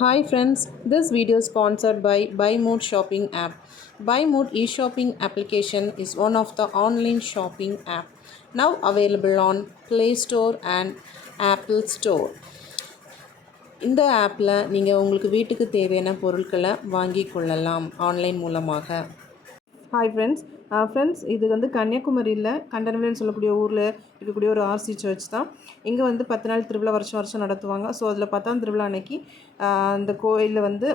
Hi friends, this video is sponsored by BuyMood shopping app. BuyMood e-shopping application is one of the online shopping app now available on Play Store and Apple Store. இந்த ஆப்பில் நீங்கள் உங்களுக்கு வீட்டுக்கு தேவையான பொருட்களை வாங்கி கொள்ளலாம் online மூலமாக. ஹாய் ஃப்ரெண்ட்ஸ் இது வந்து கன்னியாகுமரியில் கண்டனவேல்னு சொல்லக்கூடிய ஊரில் இருக்கக்கூடிய ஒரு ஆர்சி சர்ச் தான். இங்கே வந்து 10 நாள் திருவிழா வருஷம் நடத்துவாங்க. ஸோ அதில் 10ஆம் திருவிழா அன்னைக்கு அந்த கோயிலில் வந்து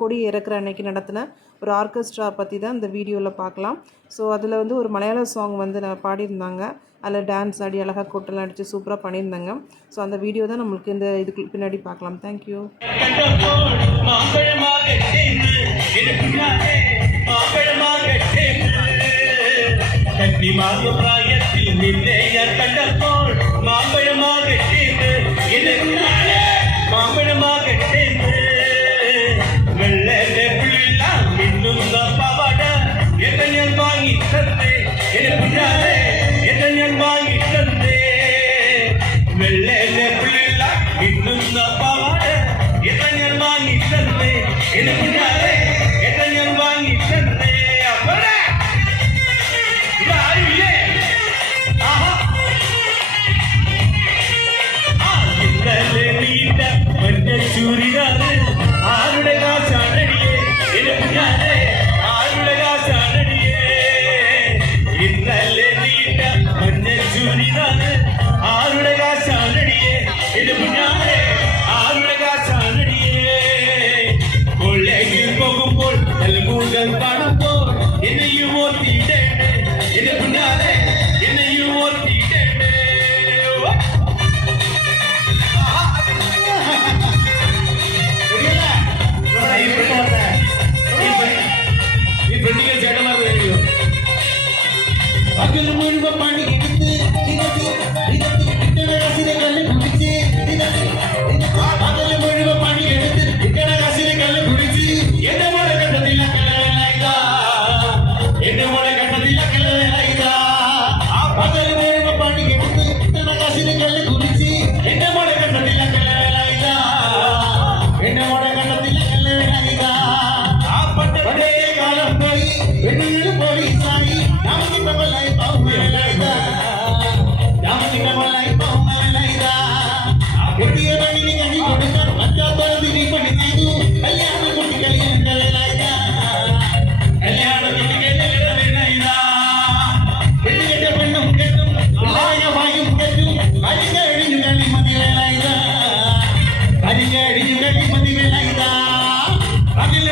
கொடி இறக்குற அன்னைக்கு நடத்தின ஒரு ஆர்கெஸ்ட்ரா பற்றி தான் இந்த வீடியோவில் பார்க்கலாம். ஸோ அதில் வந்து ஒரு மலையாள சாங் வந்து பாடியிருந்தாங்க. அதில் டான்ஸ் ஆடி அழகாக கொட்டெல்லாம் அடித்து சூப்பராக பண்ணியிருந்தாங்க. ஸோ அந்த வீடியோ தான் நம்மளுக்கு இந்த இதுக்கு பின்னாடி பார்க்கலாம். தேங்க்யூ. പ്രായത്തിൽ നിന്നെ ഞാൻ കണ്ടപ്പോൾ മാമ്പഴമാകട്ടെ മാമ്പഴമാകട്ടെ വെള്ളന്റെ പിള്ള മിന്നുന്ന പവട എന്നെ ഞാൻ വാങ്ങി തന്നേ എന്നെ പിന്നാലെ എന്നെ ഞാൻ വാങ്ങി തന്നേ വെള്ളന്റെ പിള്ള മിന്നുന്ന പവട എന്നെ ഞാൻ വാങ്ങി തന്നേ എന്നെ പിന്നാലെ എന്നെ ഞാൻ വാങ്ങി തന്നേ ചൂരിനാണ് ആരുടെ കാശാണടിയേ എന്നെ ആരുടെ കാശാണടിയേ ഇന്നലെ നീണ്ട മഞ്ഞ ചൂരിനാണ് ആരുടെ കാശാണടിയേ എന്നെ മുന്നാലെ ആരുടെ കാശാണടിയേ കോളേജിൽ പോകുമ്പോൾ നൽകുകൾ കാണുമ്പോൾ എന്നെയും ഓർത്തിയിടേണ്ടേ എന്നെ മുന്നാലെ എന്നെയും ഓർത്തിയിടേണ്ടേ പകൽ മുഴുവൻ പണി എടുത്ത് ഇക്കടകാശിനെ കല്ല് കുടിച്ച് പകൽ മുഴുവൻ പണി എടുത്ത് ഇക്കടകാശിനെ കല്ല് കുടിച്ച് എന്റെ മോളെ കണ്ടതില്ല കലവേലായിതാ എന്റെ മോളെ കണ്ടതില്ല കലവേലായിതാ പകൽ മുഴുവൻ പണി എടുത്ത് ഇക്കടകാശിനെ കല്ല് കുടിച്ച് എന്റെ മോളെ കണ്ടതില്ല കലവേലായിതാ എന്റെ മോളെ കണ്ടതില്ല കലവേലായിതാ ആ പണ്ടേ കാലം പോയി പെണ്ണുങ്ങൾ പോലീസായി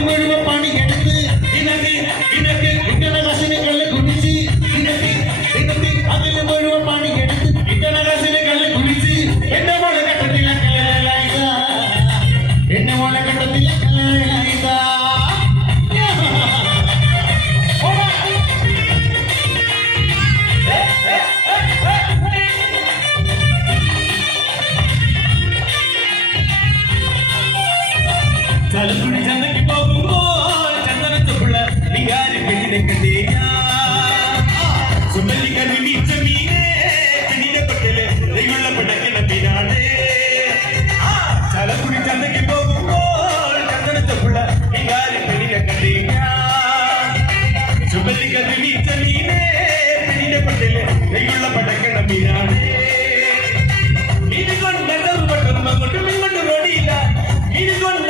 മുഴുവൻ പണി എടുത്ത് ഇനക്ക് ഇക്കടകാശിനെ കല്ല് കുടിച്ച് അതിന് മുഴുവൻ പണി എടുത്ത് ഇക്കടകാശിനെ കല്ല് കുടിച്ച് എന്നെ മോളെ കണ്ടത്തില്ല കലവേലായിത എന്നെ മോളെ കണ്ടത്തില്ല കലവേലായിത ചലക്കുടി ചന്തയ്ക്ക് പോകുമ്പോൾ ചന്ദനത്തുള്ള വികാരി പെണ്ണിനെ കണ്ടേ സുമല്ലിക്കണ്ണി വീച്ച മീനേ പെണ്ണിന്റെ പക്കല് ദൈവമുള്ള പടക്കണ മീനാണ് ചലക്കുടി ചന്തയ്ക്ക് പോകുമ്പോൾ ചന്ദനത്തുള്ള വികാരി പെണ്ണിനെ കണ്ടേ സുമല്ലിക്കണ്ണി വീച്ച മീനേ പെണ്ണിന്റെ പക്കല് ദൈവമുള്ള പടക്കണ മീനാണ് ഇത് കൊണ്ട് അങ്ങോട്ടും ഇങ്ങോട്ടും ഓടിയില്ല ഇത് കൊണ്ട്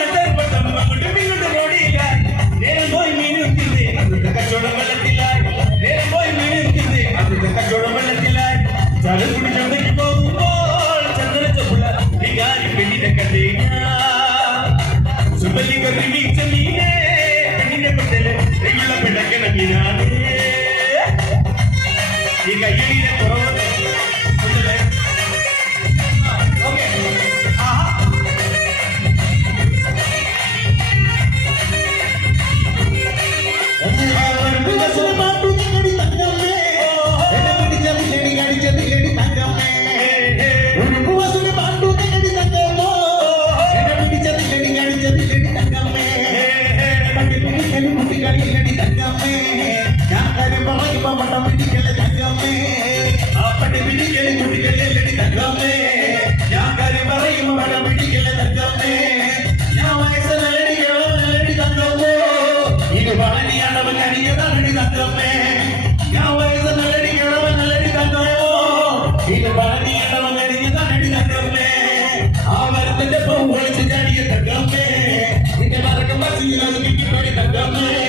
കച്ചവടം വെള്ളത്തിലായി കച്ചവടം വെള്ളത്തിലായി ചലക്കുടി ചന്തയ്ക്ക് പോകുമ്പോൾ ചന്ദനച്ചുള്ള വികാരി പെണ്ണിനെ കണ്ടേ സുബലിക്കറി വീച്ച മീനേ പെണ്ണിന്റെ പട്ടല് ദൈവമുള്ള പിടക്കണ മീനാണ് ഈ കയ്യടിയുടെ കുറവ് ഓക്കെ ഇത് പറഞ്ഞിടവൻ അടിഞ്ഞ തകമ്മേ ആ മരത്തിന്റെ പൂ ഒളിച്ച് ചാടിയ തകമ്മേ നിന്റെ മറക്കം പസിയിൽ അത് കിട്ടിക്കൊടി തകമ്മേ